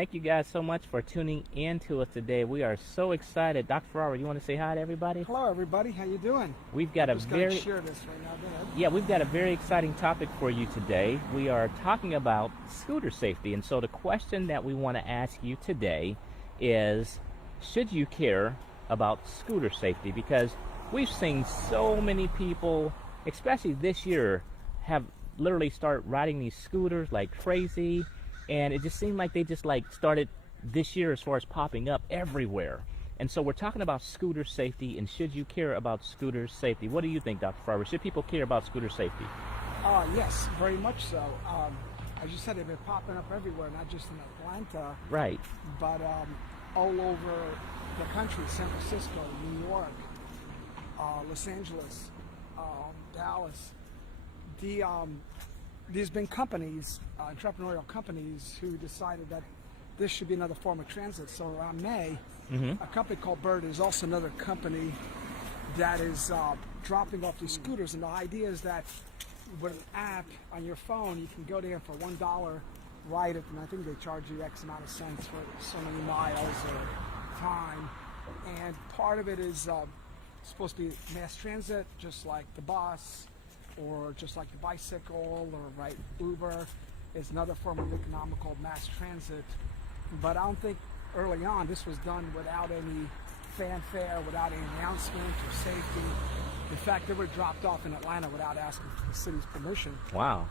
Thank you guys so much for tuning in to us today. We are so excited. Dr. Ferrara, you want to say hi to everybody? Hello, everybody. How you doing? We've got Just gonna share this right now. Go ahead. Yeah, we've got a very exciting topic for you today. We are talking about scooter safety. And so the question that we want to ask you today is, should you care about scooter safety? Because we've seen so many people, especially this year, have literally started riding these scooters like crazy. And it just seemed like they just started this year as far as popping up everywhere. And so we're talking about scooter safety, and should you care about scooter safety? What do you think, Dr. Ferrara? Should people care about scooter safety? Yes, very much so. As you said, they've been popping up everywhere, not just in Atlanta. Right. But all over the country, San Francisco, New York, Los Angeles, Dallas. There's been companies, entrepreneurial companies, who decided that this should be another form of transit. So around May, a company called Bird is also another company that is dropping off these scooters. And the idea is that with an app on your phone, you can go there for $1, ride it, and I think they charge you X amount of cents for so many miles or time. And part of it is supposed to be mass transit, just like the bus, or just like the bicycle, or Uber is another form of economical mass transit. But I don't think early on this was done without any fanfare, without any announcement or safety. In fact, they were dropped off in Atlanta without asking the city's permission. Wow.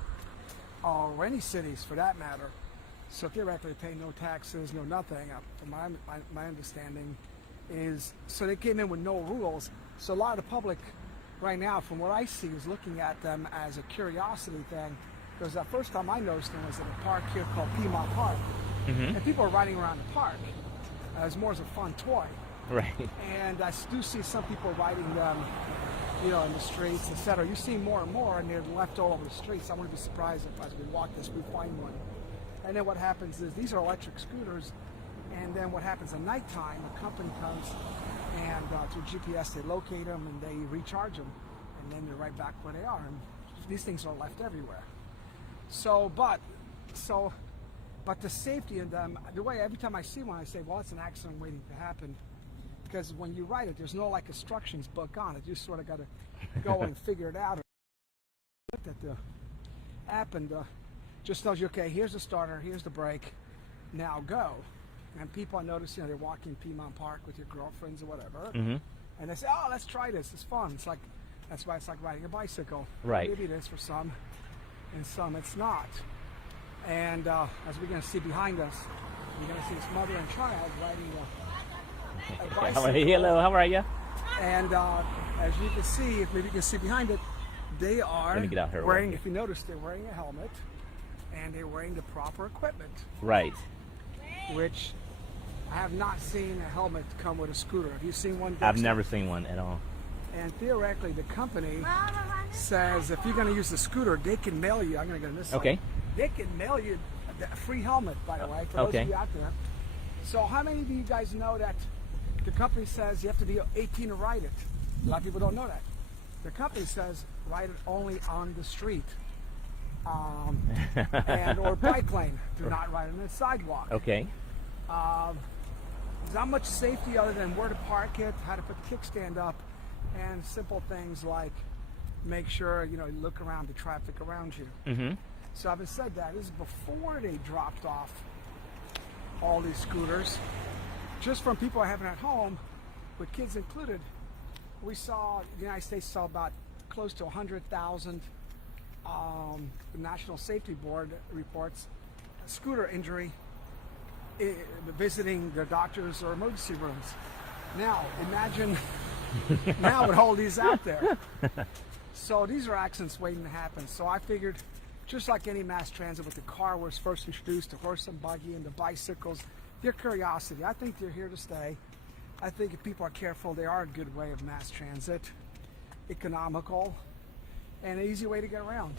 Or any cities for that matter. So theoretically they pay no taxes, no nothing. From my understanding is, so they came in with no rules. So a lot of the public right now, from what I see, is looking at them as a curiosity thing. Because the first time I noticed them was at a park here called Piedmont Park. And people are riding around the park as more as a fun toy. Right. And I do see some people riding them, in the streets, etc. You see more and more, and they're left all over the streets. I wouldn't be surprised if as we walk this, we find one. And then what happens is these are electric scooters, and then what happens at nighttime, a company comes and through GPS they locate them and they recharge them, and then they're right back where they are. And these things are left everywhere. But the safety in them, the way every time I see one, I say, well, it's an accident waiting to happen. Because when you write it, there's no instructions book on it. You sort of got to go and figure it out. Looked at the app and just tells you, okay, here's the starter, here's the brake, now go. And people, I notice, they're walking Piedmont Park with your girlfriends or whatever, and they say, oh, let's try this. It's fun. It's like, that's why it's like riding a bicycle. Right. Maybe it is for some, and some it's not. And as we're going to see behind us, you're going to see this mother and child riding a bicycle. Hello, how are you? And as you can see, if maybe you can see behind it, they are Let me get out here wearing, if you notice, they're wearing a helmet, and they're wearing the proper equipment. Right. Which I have not seen a helmet come with a scooter. Have you seen one, Dexter? I've never seen one at all. And theoretically, the company says if you're going to use the scooter, they can mail you. I'm going to go on this side. They can mail you a free helmet, by the way, for those of you out there. So how many of you guys know that the company says you have to be 18 to ride it? A lot of people don't know that. The company says ride it only on the street. And or bike lane. Do not ride on the sidewalk. Okay. There's not much safety other than where to park it, how to put the kickstand up, and simple things like make sure you look around the traffic around you. So having said that, this is before they dropped off all these scooters. Just from people I have at home, with kids included, we saw, the United States saw about close to 100,000, the National Safety Board reports, scooter injury visiting their doctors or emergency rooms. Now, imagine now with all these out there. So these are accidents waiting to happen. So I figured, just like any mass transit with the car was first introduced, the horse and buggy and the bicycles, they're curiosity. I think they're here to stay. I think if people are careful, they are a good way of mass transit, economical, and an easy way to get around.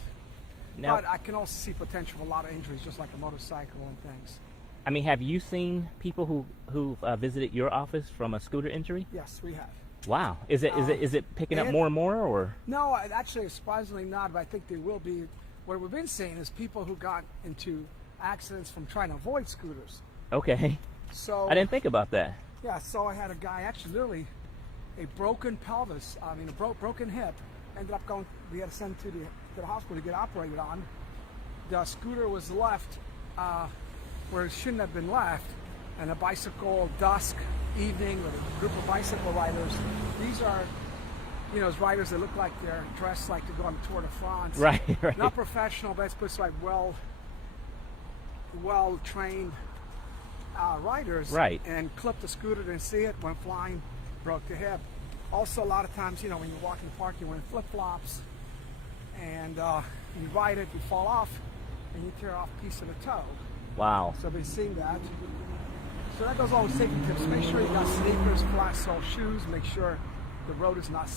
Now, but I can also see potential for a lot of injuries, just like a motorcycle and things. I mean, have you seen people who visited your office from a scooter injury? Yes, we have. Wow. Is it picking up more and more, or? No, actually, surprisingly not. But I think they will be. What we've been seeing is people who got into accidents from trying to avoid scooters. Okay. So I didn't think about that. yeah, so I had a guy actually literally a broken pelvis, a broken hip, ended up going, we had to send him to the hospital to get operated on. The scooter was left where it shouldn't have been left, and a bicycle dusk evening with a group of bicycle riders. These are, those riders that look like they're dressed like to go on the Tour de France. Right, right. Not professional, but it's like well-trained riders. Right. And clipped the scooter, didn't see it, went flying, broke the hip. Also, a lot of times, when you walk in the park, you're wearing flip-flops, and you ride it, you fall off, and you tear off a piece of the toe. Wow. So I've been seeing that. So that goes along with safety tips. Make sure you got sneakers, flat sole shoes. Make sure the road is not.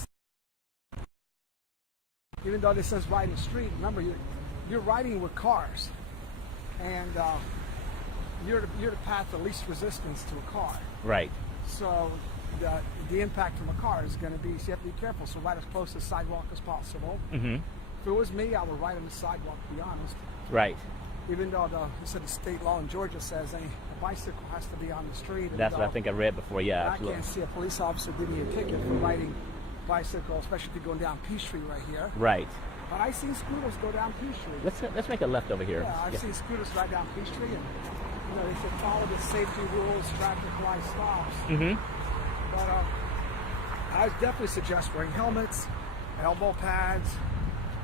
Even though this says ride in the street, remember you're riding with cars, and you're the path of least resistance to a car. Right. So the impact from a car is going to be. So you have to be careful. So ride as close to the sidewalk as possible. Mm-hmm. If it was me, I would ride on the sidewalk. To be honest. Right. Even though the state law in Georgia says a bicycle has to be on the street. That's what I think I read before. Yeah, I absolutely. can't see a police officer giving you a ticket for riding bicycle, especially if you're going down Peachtree right here. Right. But I've seen scooters go down Peachtree. Let's make a left over here. Yeah, I've seen scooters ride down Peachtree, and they should follow the safety rules, traffic light stops. Mm-hmm. But I definitely suggest wearing helmets, elbow pads,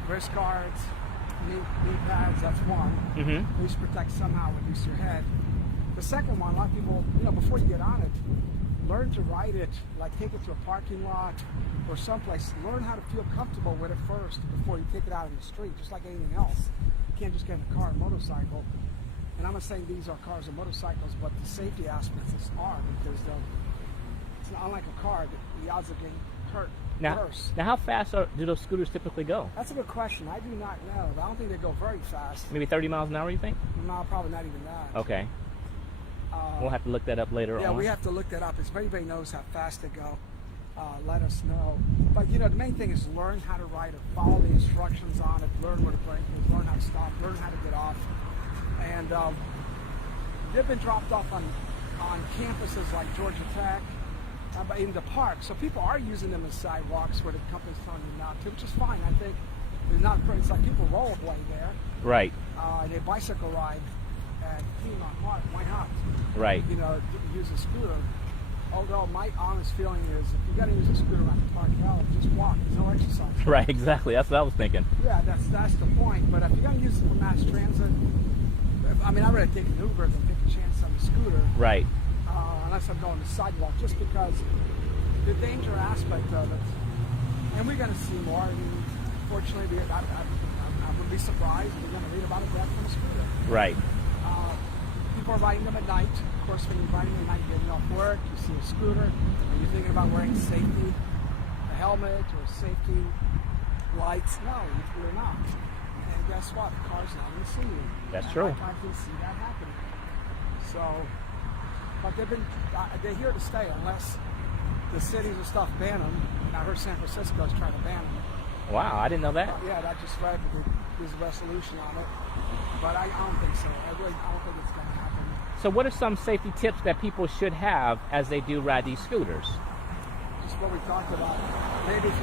wrist guards, knee pads. That's one. Mm-hmm. At least protect somehow, reduce your head. The second one, a lot of people, before you get on it, learn to ride it, like take it to a parking lot or someplace. Learn how to feel comfortable with it first before you take it out in the street, just like anything else. You can't just get in a car or motorcycle. And I'm not saying these are cars or motorcycles, but the safety aspects are, because it's not unlike a car, the odds of getting hurt worse. Now, how fast do those scooters typically go? That's a good question. I do not know. I don't think they go very fast. Maybe 30 miles an hour, you think? No, probably not even that. Okay. We'll have to look that up later on. Yeah, we have to look that up. If anybody knows how fast they go, let us know. But the main thing is learn how to ride it, follow the instructions on it, learn where to brake is, learn how to stop, learn how to get off. And they've been dropped off on campuses like Georgia Tech, in the park. So people are using them as sidewalks where the company's telling you not to, which is fine. I think it's like people rollerblade there. Right. They bicycle ride at Piedmont Park. Why not? Right. Use a scooter. Although my honest feeling is, if you got to use a scooter around the park, well, just walk. There's no exercise. Right. Exactly. That's what I was thinking. Yeah, that's the point. But if you're going to use it for mass transit, I'd rather take an Uber than take a chance on the scooter. Right. Unless I'm going to the sidewalk, just because the danger aspect of it. And we're going to see more. Fortunately, I wouldn't be surprised if we're going to read about a death from a scooter. Right. People are riding them at night. Of course, when you're riding at night, you're getting off work, you see a scooter, and you're thinking about wearing safety, a helmet or safety lights. No, you're not. And guess what? The car's not going to see you. That's true. I can see that happening. So, but they're here to stay unless the cities and stuff ban them. And I heard San Francisco is trying to ban them. Wow, I didn't know that. Yeah, that just read there's a resolution on it. But I don't think so. I don't think it's going to happen. So what are some safety tips that people should have as they do ride these scooters? Just what we talked about.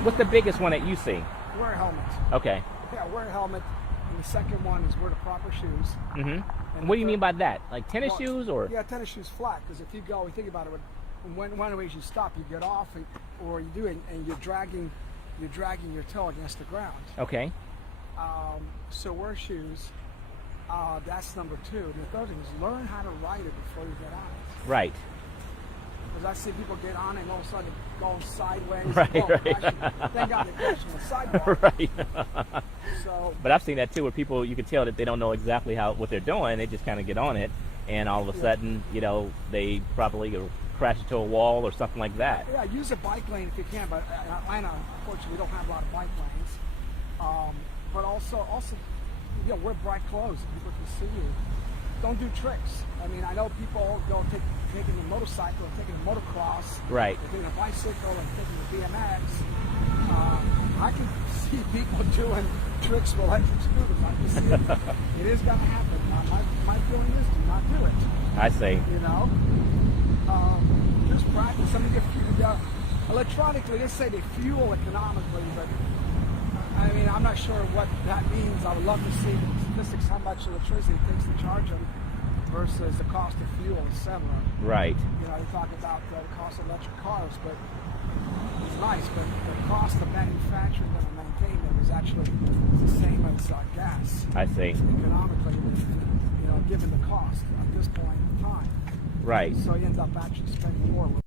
What's the biggest one that you see? Wear a helmet. Okay. Yeah, wear a helmet. And the second one is wear the proper shoes. Mm-hmm. And what do you mean by that? Like tennis shoes or? Yeah, tennis shoes flat. Because if you think about it, one of the ways you stop, you get off, or you do it, and you're dragging your toe against the ground. Okay. So wear shoes. That's number two. And the third thing is learn how to ride it before you get on it. Right. Because I see people get on it and all of a sudden go sideways. Right. Thank God they crash on the sidewalk. Right. So. But I've seen that too, where people, you can tell that they don't know exactly what they're doing. They just kind of get on it, and all of a sudden, they probably crash into a wall or something like that. Yeah, use a bike lane if you can. But in Atlanta, unfortunately, we don't have a lot of bike lanes. But also, wear bright clothes so people can see you. Don't do tricks. I know people go taking a motorcycle or taking a motocross. Right. They're taking a bicycle and taking a BMX. I can see people doing tricks with electric scooters. I can see it. It is going to happen. My feeling is do not do it. I see. You know, just practice. I mean, electronically, let's say they fuel economically, but I mean, I'm not sure what that means. I would love to see the statistics, how much electricity it takes to charge them versus the cost of fuel, etc. Right. You know, they talk about the cost of electric cars, but it's nice, but the cost of manufacturing them and maintaining them is actually the same as gas. I see. Economically, you know, given the cost at this point in time. Right. So you end up actually spending more.